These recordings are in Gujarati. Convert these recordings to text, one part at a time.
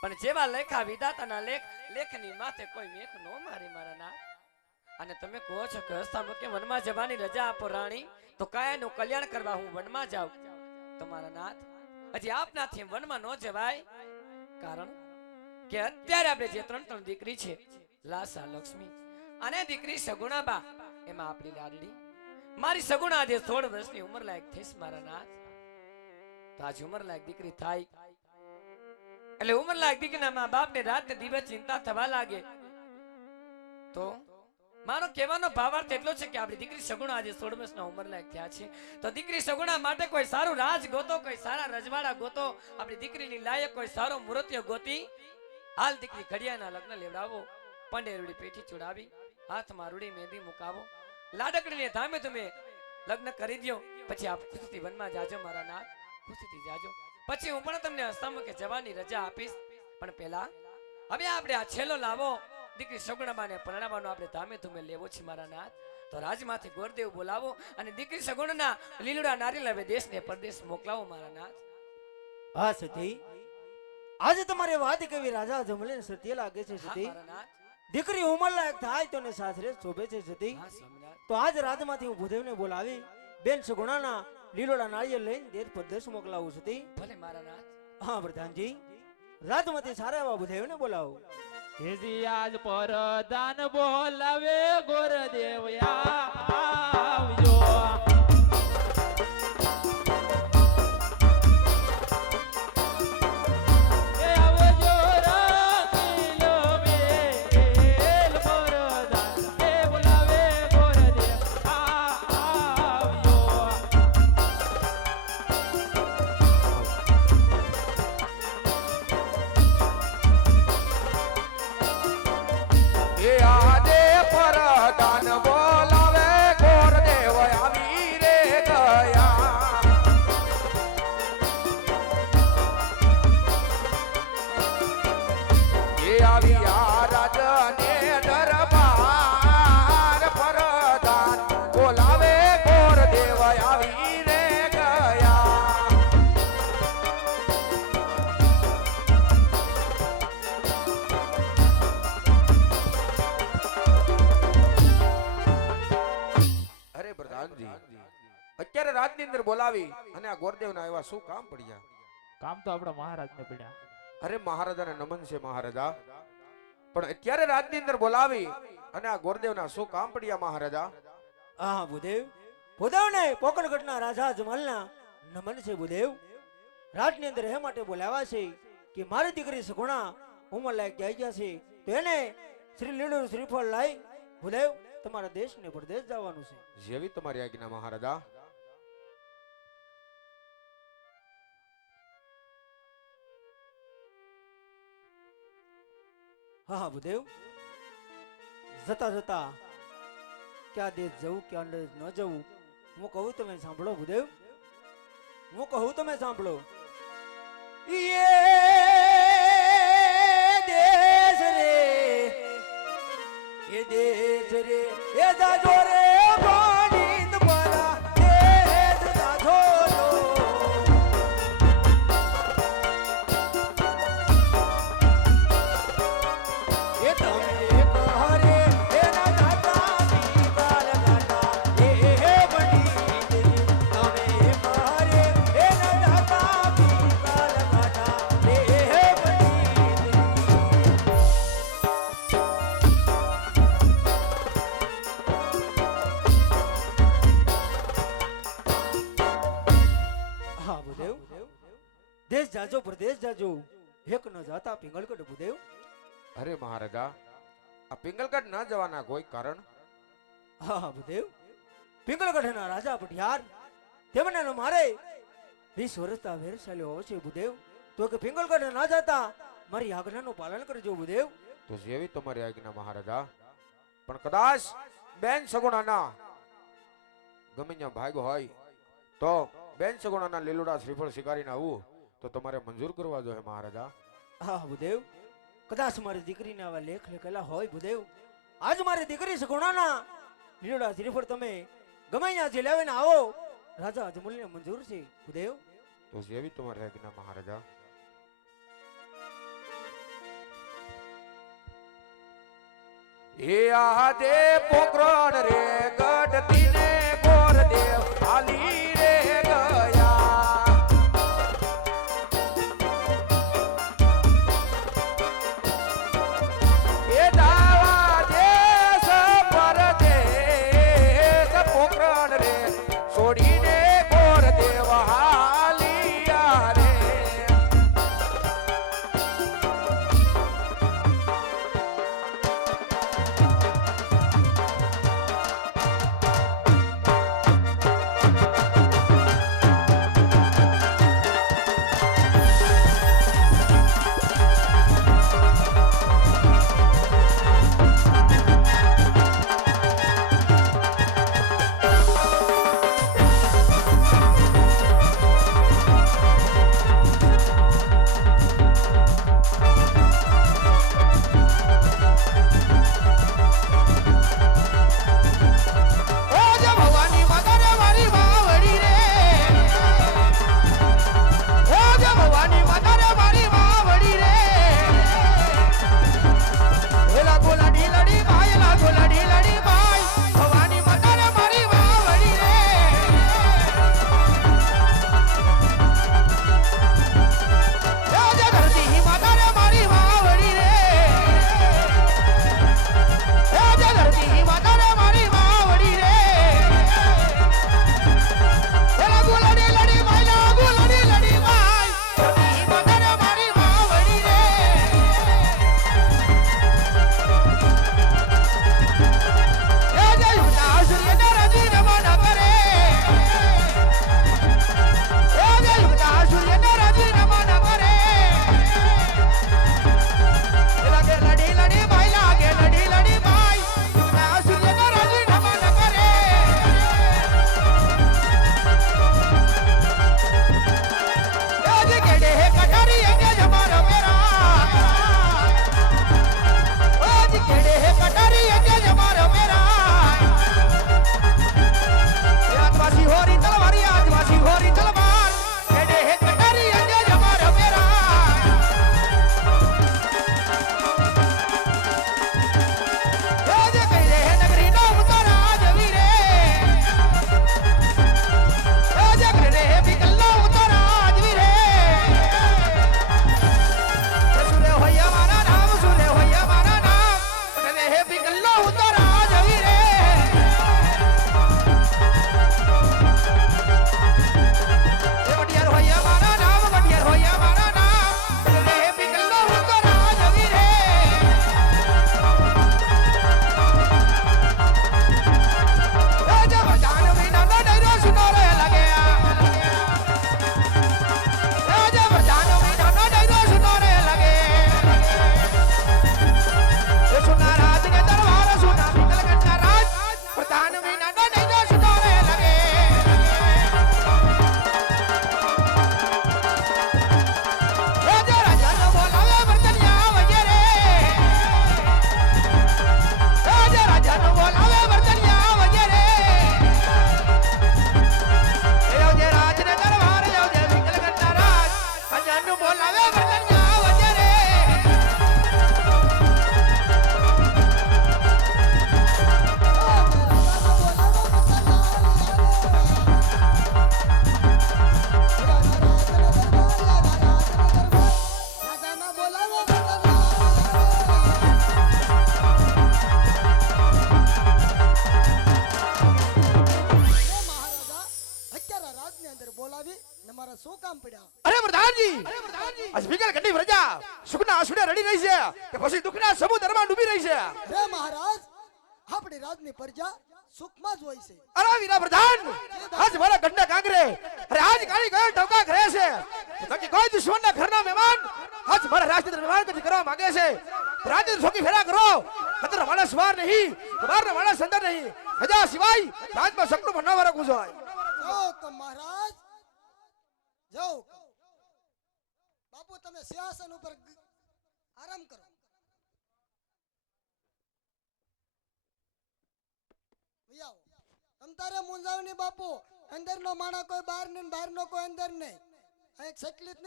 પણ જેવા લેખા વિધાતાના લેખની માથે કોઈ મેઘ નો મારી મારા નાથ. અને તમે કહો છો કે હસ્તામુખે વનમાં જવાની રજા આપો રાણી, તો કાયાનું કલ્યાણ કરવા હું વનમાં જાઉં. તમારા નાથ હજી આપનાથી વનમાં ન જવાય, કારણ કે અત્યારે આપણે જે ત્રણ દીકરી છે, લાસા લક્ષ્મી અને દીકરી સગુણાબા, એમાં આપણી લાડડી મારી સગુણા આજે 16 વર્ષની ઉંમર લાયક થઈશ મારા નાથ. તો આજ ઉંમર લાયક દીકરી થાય એટલે ઉંમર લાયક દીકરીના મા બાપને રાત ને દિવસ ચિંતા થવા લાગે. તો મારો કહેવાનો ભાવાર્થ એટલો છે કે આપણી દીકરી સગુણા આજે 16 વર્ષના ઉંમર લાયક થયા છે, તો દીકરી સગુણા માટે કોઈ સારું રાજ ગોતો, કોઈ સારા રજવાડા ગોતો, આપણી દીકરીની લાયક કોઈ સારો મૂર્તિઓ ગોતી હાલ દીકરી ઘડિયાના લગ્ન લેવડાવો, પંડેરડી પેઠી ચડાવી, હાથમાં રૂડી મહેંદી મુકાવો, લાડકડીને ધામે તમે લગ્ન કરી દો. પછી આપ ખુશીથી વનમાં જાજો મારા નાથ, ખુશીથી જાજો. પછી હું પણ તમને હસ્તામુખે જવાની રજા આપીશ. પણ પહેલા હવે આપણે આ છેલ્લો લાવો દીકરી સગુણાબાને પરણાવવાનો આપણે ધામે ધૂમે લેવો છે મારા નાથ. તો રાજમાંથી ગોરદેવ બોલાવો અને દીકરી સગુણના લીલુડા નારિયેળ હવે દેશને પરદેશ મોકલાવો મારા નાથ. હા સતી, આજે તમારે વાત કેવી રાજા જમલે સત્ય લાગે છે સતી. દીકરી ઉંમર લાયક થાય તો ને સાસરે શોભે છે સતી. તો આજ રાજમાંથી હું ભૂદેવને બોલાવી બેન સગુણાના લીલોડા નાળિયેર લઈને દેશ પરદેશ મોકલાવું સતી. ભલે મારા નાથ. હા પ્રધાનજી, રાજમાંથી સારા એવા ભૂદેવને બોલાવો. હેજી આજ પરદાન બોલાવે ગોરદેવ આવજો. અત્યારે રાજની અંદર બોલાવી અને આ ગોરદેવના એવા શું કામ પડ્યા? કામ તો આપણા મહારાજને પડ્યા. અરે મહારાજાને નમન છે મહારાજા, પણ અત્યારે રાજની અંદર બોલાવી અને આ ગોરદેવના શું કામ પડ્યા મહારાજા? હા ભૂદેવ, ભૂદેવને પોકણગઢના રાજા જમલના નમન છે ભૂદેવ. રાજની અંદર એ માટે બોલાવ્યા છે કે મારી દીકરી સગુણા ઉંમર લાયક થઈ ગયા છે, તો એને શ્રી લીલું શ્રીફળ લાઈ ભૂદેવ તમારા દેશને પરદેશ જવાનું છે. જેવી તમારી આજ્ઞા મહારાજા. હા હા ભૂદેવ, જતા જતા ક્યાં દેશ જવું ક્યાં દેશ ન જવું હું કહું તમે સાંભળો ભૂદેવ, હું કહું તમે સાંભળો. દેશ રે એ દેશ રે એ જાજો રે પાણી તમારા દેશ જાજો એ તમે કહરે એના દાતા દીવાલ ગાતા એ બની તમે કહરે એના દાતા દીવાલ ગાતા એ બની. હા ભૂદેવ, દેશ જાજો પ્રદેશ જાજો એક ન જાતા પિંગળગઢ ભૂદેવ. અરે મહારાજા, આ પિંગલગઢ ન જવાના કોઈ કારણ? હા હા ભૂદેવ, પિંગળગઢના રાજા પટિયાર તેમને મારે 20 વર્ષના વેરશાલ્યો છે ભૂદેવ, તો કે પિંગળગઢ ના જતા મારી આજ્ઞાનું પાલન કરજો ભૂદેવ. તો જેવી તમારી આજ્ઞા મહારાજા. પણ કદાચ બેન સગુણાના ગમે ત્યાં ભાગ હોય તો બેન સગુણાના લીલુડા શ્રીફળ શિકારીને આવું તો તમારે મંજૂર કરવા જોઈએ મહારાજા. હા ભૂદેવ, કદાચ મારી દીકરીને આવા લેખ લખેલા હોય ભૂદેવ, આજ મારી દીકરી સગુણાના લીલુડા શ્રીફળ તમે ગમે ત્યાંથી લાવીને આવો, રાજા અજમલને મંજૂર છે ભૂદેવ. તો જેવી તમારી આજ્ઞા મહારાજા. એ આદે પોકરણ રે ગઢતીને ગોરદેવ હાલી રે ગયા એ દાવા દેશ પરદેશ પોકરણ રે છોડીને ગોરદેવ હાલિયા રે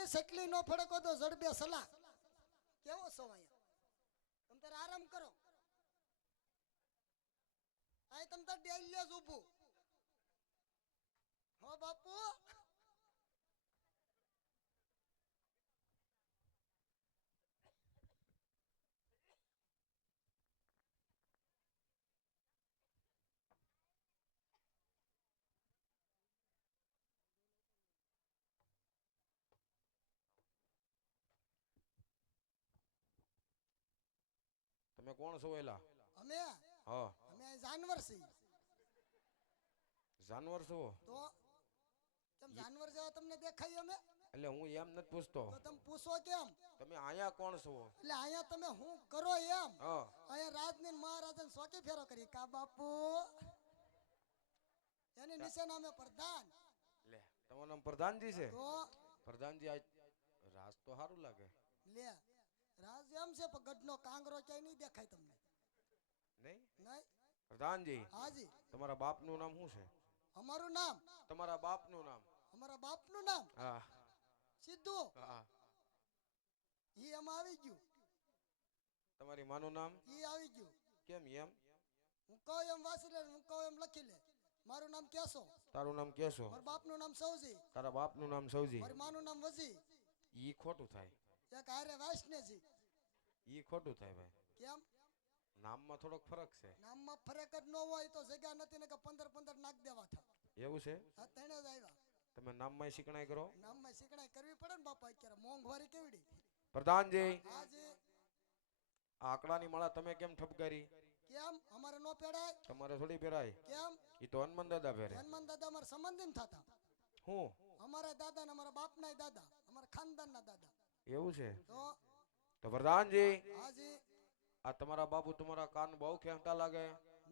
સકલી નો ફડકો તો ઝડપે સલાહ કેવો છો અહીંયા તમ તારે આરામ કરો તમ તાર ડેલ્યા જ ઊભું હો બાપુ તમે કોણ છો એલા? અમે હા અમે જાનવર છીએ જાનવર છો? તો કેમ જાનવર જેવા તમને દેખાય અમે એટલે હું એમ નથી પૂછતો, તો તમે પૂછો કેમ તમે આયા કોણ છો? એટલે અહીંયા તમે હું કરો એમ હા અહીંયા રાજની મહારાજન સોકી ફેરો કરી કા બાપુ એની નીચે નામે પ્રધાન લે તમારું નામ પ્રધાનજી છે? તો પ્રધાનજી આજ રાજ તો સારું લાગે. લે રાજ એમ છે પણ ગઢનો કાંગરો ક્યાંય નહીં દેખાય તમને નહીં નહીં પ્રધાનજી, હાજી તમારા બાપનું નામ શું છે? અમારું નામ તમારા બાપનું નામ? અમારા બાપનું નામ હા સીધું હા. ઈ એમ આવી ગયું તમારી માનું નામ? ઈ આવી ગયું કેમ એમ? હું કહું એમ વાંચી લે હું કહું એમ લખી લે મારું નામ કેશો તારું નામ કેશો? મારા બાપનું નામ સૌજી તારા બાપનું નામ સૌજી? મારી માનું નામ વજી ઈ ખોટું થાય, એક હારે વાસનેજી ઈ ખોટું થાય ભાઈ. કેમ નામમાં થોડોક ફરક છે. નામમાં ફરક જ ન હોય તો જગ્યા નથી ને કે 15 નાખ દેવા થા એવું છે? આ તણે જ આવ્યા તમે નામમાં શીખણાઈ કરો? નામમાં શીખણાઈ કરવી પડે ને બાપા અત્યારે મોંઘવારી કેવડી પ્રધાનજી, હાજી આ આંકડાની માળા તમે કેમ ઠપકારી? કેમ અમારે નો પેડાય તમારે થોડી પહેરાય, કેમ ઈ તો હનુમાન દાદા પહેરે. હનુમાન દાદા અમારા સંબંધી થતા હું અમારા દાદા ને અમારા બાપના દાદા અમારા ખાનદાનના દાદા એવું છે? તો પ્રધાનજી, હાજી આ તમારા બાપુ તમારા કાન બહુ ખેંચતા લાગે,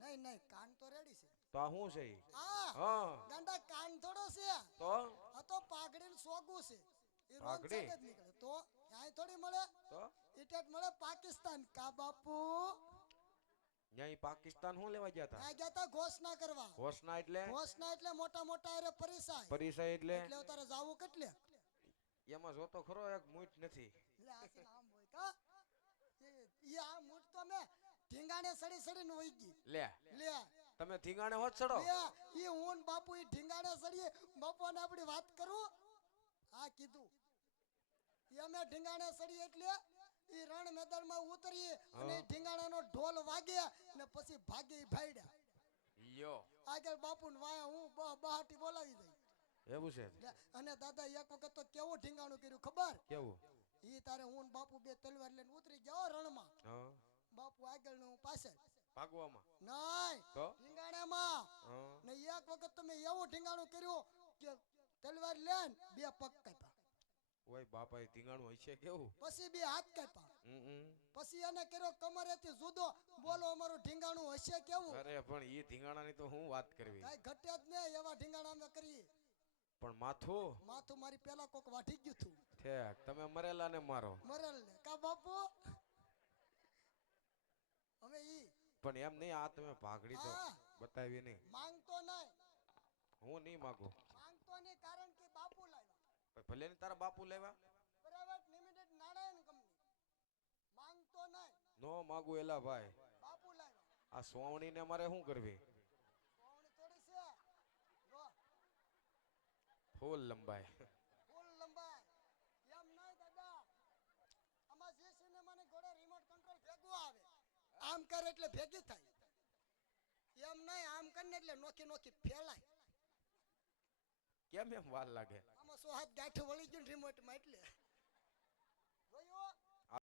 નહીં નહીં કાન તો રેડી છે તો આ શું છે ઈ? આ હા ગાંડા કાન થોડો છે તો આ તો પાઘડી સોગું છે એ રોંગ પાઘડી? સાઈડ જ નીકળે તો અહીં થોડી મળે તો ઇટેટ મળે પાકિસ્તાન કા બાપુ ન્યા ઈ પાકિસ્તાન શું લેવા ગયા હતા? આ ગયા તા ઘોષણા કરવા ઘોષણા એટલે? ઘોષણા એટલે મોટા મોટા અરે પરિસય પરિચય એટલે? એટલે તારે જાવું કેટલે એમાં જોતો ખરો એક મૂઠ નથી. એટલે આ છે ને આમ હોય કા ઈ આ મૂઠ તો મે ઢીંગાણે સડી સડીને વઈ ગઈ લે લે તમે ધીંગાણે હોત ચડો? લે ઈ હું ને બાપુ ઈ ઢીંગાણે સડીએ બાપુને આપણી વાત કરું આ કીધું ઈ અમે ઢીંગાણે સડીએ એટલે ઈ રણ મેદાનમાં ઉતરીએ અને ઈ ઢીંગાણાનો ઢોલ વાગે ને પછી ભાગે ઈ ભાઈડા યો આગળ બાપુ ને વાયા હું બહાટી બોલાવી દઈ એવું છે? લે, અને દાદા એક વખત તો કેવું ઢીંગાણું કર્યું ખબર કેવું? ઈ તારે હું ને બાપુ બે તલવાર લઈને ઉતરી જાઓ રણમાં હા બાપુ આગળ ને હું પાછળ ભાગવામાં? નહીં તો ઢીંગાણામાં હા. ને એક વખત તમે એવું ઢીંગાણું કર્યું કે તલવાર લેન બે પગ કાપ્યા ઓય બાપા, એ ધીંગાણું હશે કેવું? પછી બે હાથ કાપ્યા હમ. પછી એને કર્યો કમરેથી જુદો બોલો અમારું ઢીંગાણું હશે કેવું અરે પણ ઈ ધીંગાણાની તો હું વાત કરવી. કઈ ઘટે જ નહીં એવા ઢીંગાણા અમે કરીએ પણ માથું માથું મારી પેલા કોક વાટી ગયું તું ઠેક, તમે મરેલા ને મારો. મરેલ ને કા બાપુ અમે ઈ પણ એમ નહીં, આ તમે ભાગડી તો હા. બતાવી નહીં. માંગતો નહીં હું નહીં માગું. માંગતો નહીં કારણ કે બાપુ લાવ્યા પણ ભલે ને તારા બાપુ લેવા, પ્રાઇવેટ લિમિટેડ નાણાયણ કંપની માંગતો નહીં નો માગું એલા ભાઈ. બાપુ લાવ્યા આ સોવણી ને મારે શું કરવી? કોણ થોડી છે જો ફૂલ લંબાઈ. ફૂલ લંબાઈ એમ નહીં દાદા આમાં જે સિનેમાની ઘોડે રિમોટ કંટ્રોલ ભેગું આવે આમ કરે એટલે ભેગી થાય એમ નહીં આમ કરીને એટલે નોખી નોખી ફેલાય કેમ એમ વાર લાગે? આમાં સો હાથ ગાંઠું વળી ગયું રિમોટ માં એટલે